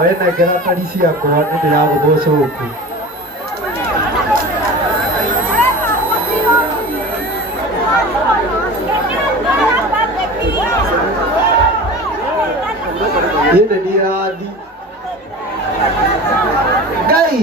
Wena ngera tarisi yakwa nĩ ndĩragũthũcũku. Yende nĩ irathi. Ngai!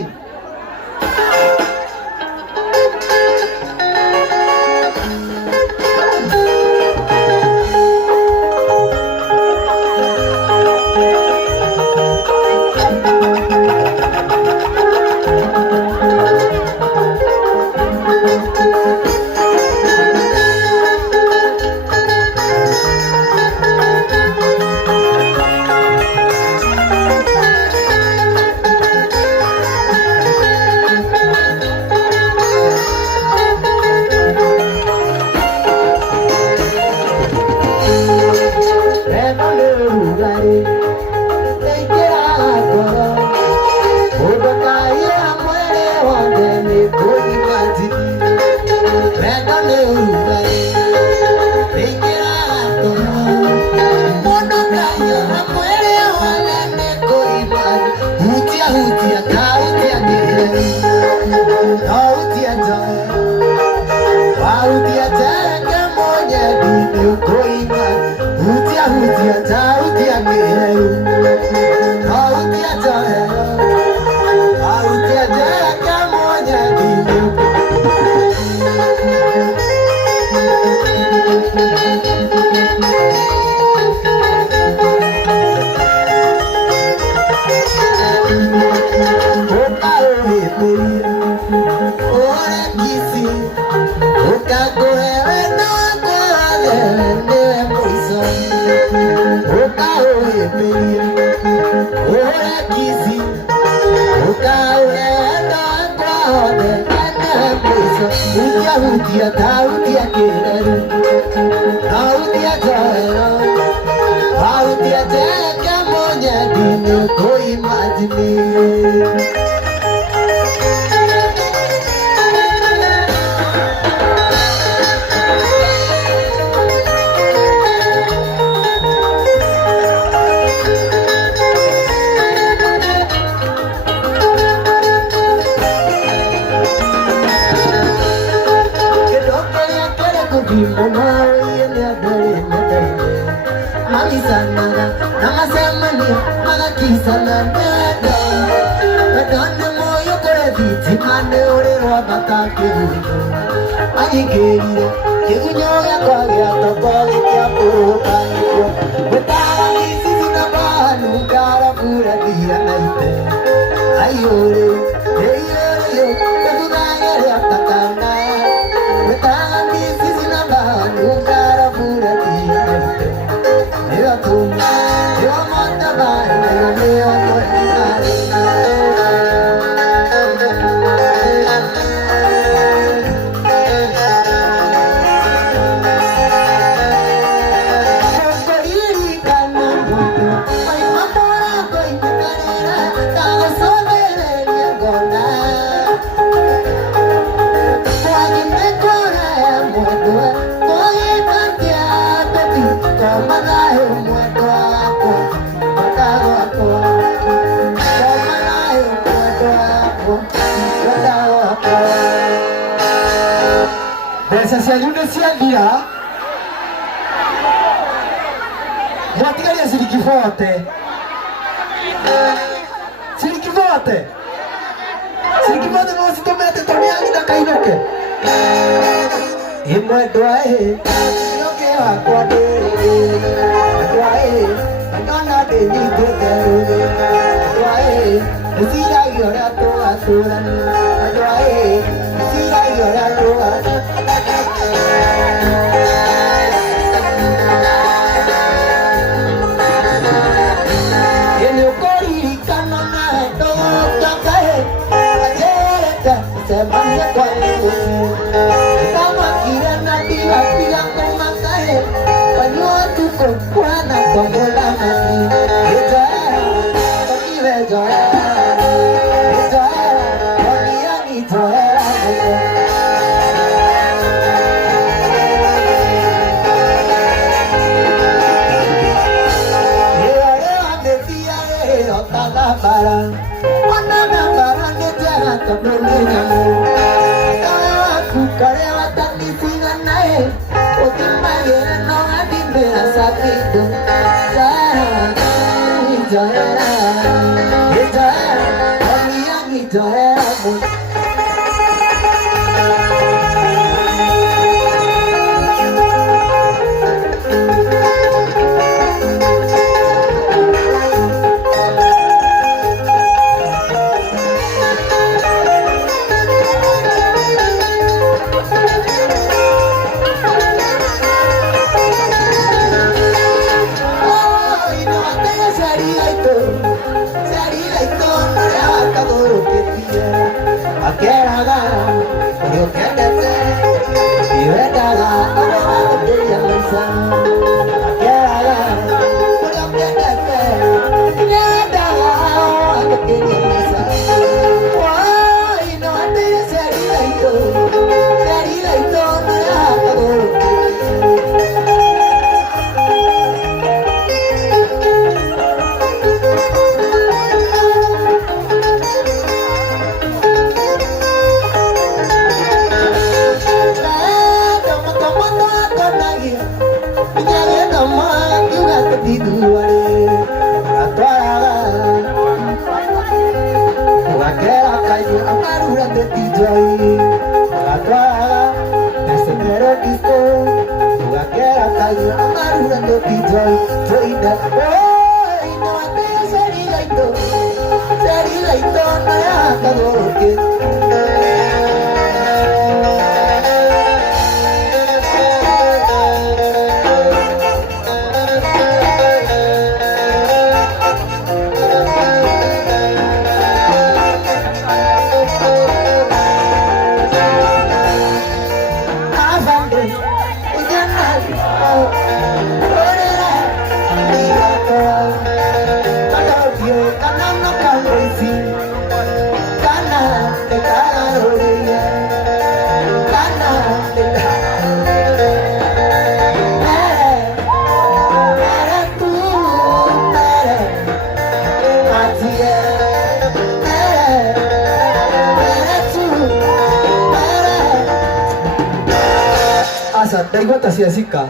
Daigwata siasika.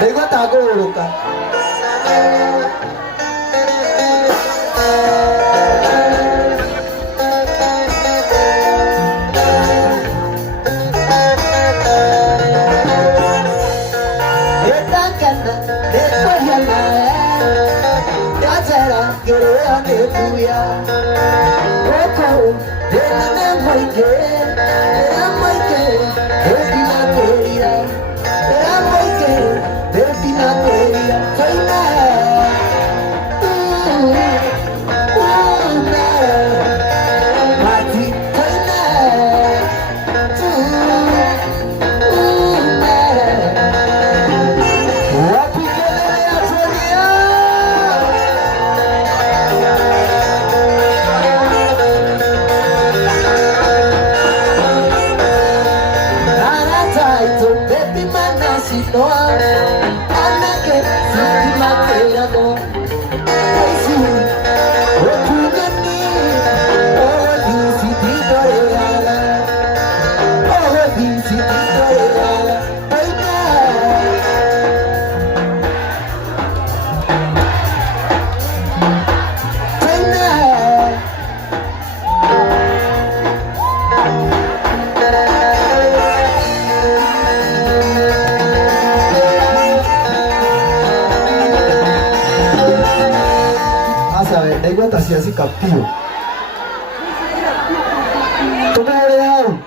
Daigwata ako uruka. Daigwata siasika pio. Tumere hao.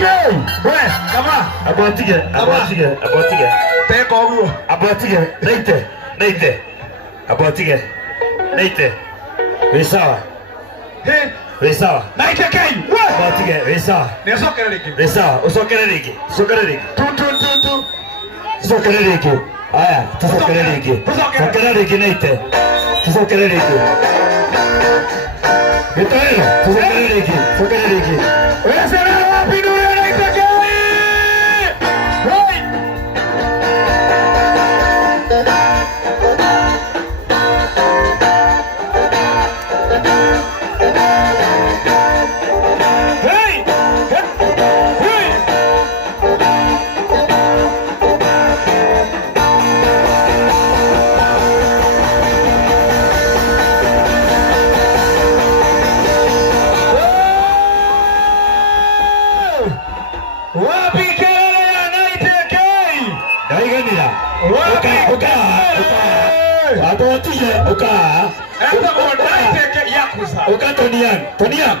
We, kama. Abotige. Teko huo. Abotige. Neite. Abotige. Neite. Wesawa. He. Wesawa. Neite kei. We. Abotige. Wesawa. Ne sokere liki. Wesawa. Usokere liki. Tu. Sokere liki. Aya, tusokere liki. Sokere liki neite. Tusokere liki. Vitoeno, tusokere liki. Wesawa wapi ndio neite kei.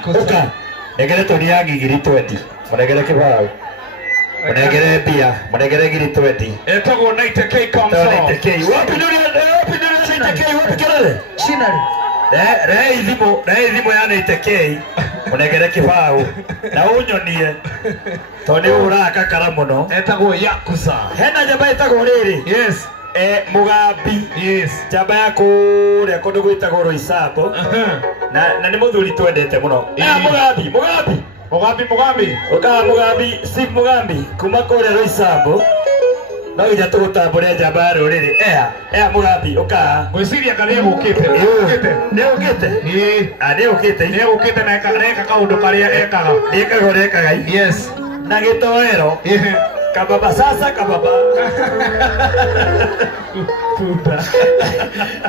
Oka. Negere Tonian giri 20. Manegere kibao. Manegere pia. Manegere giri 20. Etago Naite K comes on. Naite K. Wapi ndio Naite K wapi kelele? Shinari. Izimo ya Naite K. Manegere kibao. Na unyonie. Toni uraka karamuno. Etago Yakuza. Hena jaba etago riri. Yes. Mugambi. Yes. Jaba yako rekondo gwitagwo Roisabo. Na ni muthuri twendete muno. Mugambi. Si Mugambi kuma kore Roisabo. Na ija tugutambure jaba ruriri. Mugambi uka. Gwiciria kana egukite. Neugukite na eka kaundu karia ekaga. Yes. Na gitoero. Kababa sasa kababa. Puta.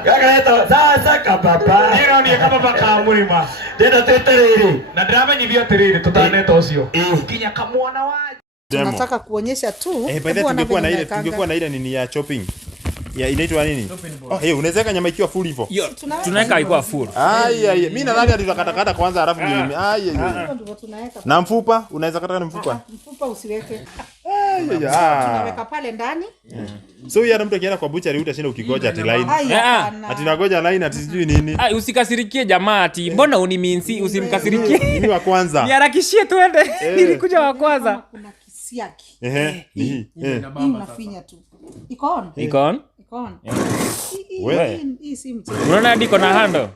Gagaeto sasa kababa. Nino ni kababa ka murima. Ndenda teterere. Na ndamenyithio tiriri tutaneta ucio. Kinya kamwana wa. Tunataka kuonyesha tu. By the way tungekuwa na ile nini ya chopping. Ya inaitwa nini? Unaweza nyama ikiwa full hivyo. Tunaweka ikiwa full. Mimi nadhani tutakata kwanza alafu ndio tunaweka. Na mfupa, unaweza kata na mfupa? Mfupa usiweke. Tunaweka pale ndani. So yeye mtu akienda kwa butchery utashinda ukigoja ati line. Ati nagoja line ati sijui nini. Usikasirikie jamaa ati mbona uniminsi usimkasirikie. Ni wa kwanza. Niharakishie tuende. Nilikuja wa kwanza. Kuna kisiaki. Ni hii. Hii unafinya tu. Iko on? Wewe. Hii si mchezo. Unaona hadi iko na handle.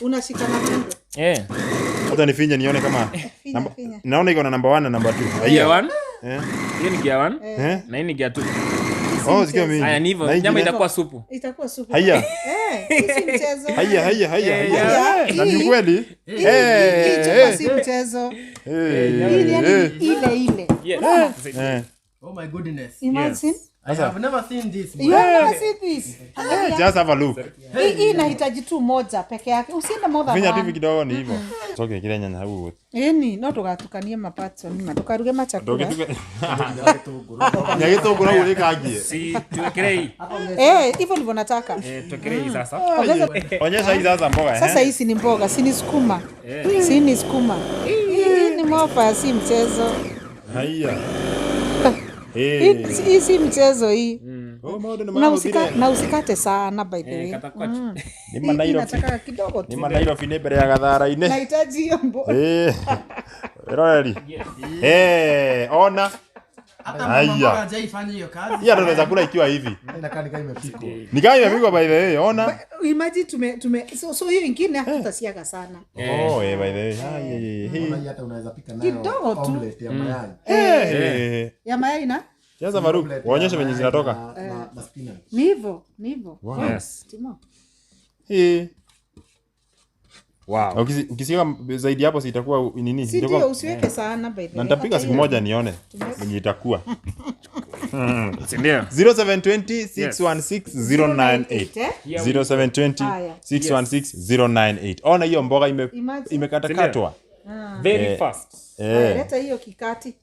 Unashika na handle. Hata nifinje nione kama naona iko na number 1 na number 2. Gear 1? Hiyo ni gear 1? Na hii ni gear 2. Sikia mimi. Haya ni hivyo. Nyama itakuwa supu. Haya. Hii si mchezo. Haya. Na ni kweli? Hii si mchezo. Ile. Yes. Oh my goodness. Imagine. I have never seen this. You have never seen this. Just have a look. Hii inahitaji tu moja peke yake. Usiende more than one. Vinya TV kidogo ni hivyo. Soke kile nyanya hau. No tugatukanie mapatso nima tukaruge machakula. Nyagitungura ule kagie. Si tuwekelei. Hivyo ndivyo nataka. Tuwekelei sasa. Onyesha hii sasa mboga. Sasa hii si ni mboga, si ni sukuma. Si ni sukuma. Hii ni mofa, si mchezo. Haya. Hii si mchezo hii. Na usikate sana by the way. Ni manairo. Nataka kidogo tu. Ni manairo fine mbele ya gathara-ine. Nahitaji hiyo mboga. Ready. Ona. Haya. Hajaifanya hiyo kazi. Hii tunaweza kula ikiwa hivi. Inakaa imepikwa. Ni kama imepikwa by the way, ona. Imagine so hiyo ingine hatutasiaga sana. By the way. Hii hata unaweza pika nayo omelette ya mayai. Ya mayai na? Sasa Maru, waonyeshe venye zinatoka. Na spinach. Ni hivyo. Yes. Timo. Wow. Ukisikia zaidi hapo sitakuwa nini? Si ndio usiweke sana by the way. Na nitapika siku moja nione venye itakuwa. Ndio. 0720 616 098. 0720 616 098. Ona hiyo mboga imekatakatwa. Very fast. Leta hiyo kikati.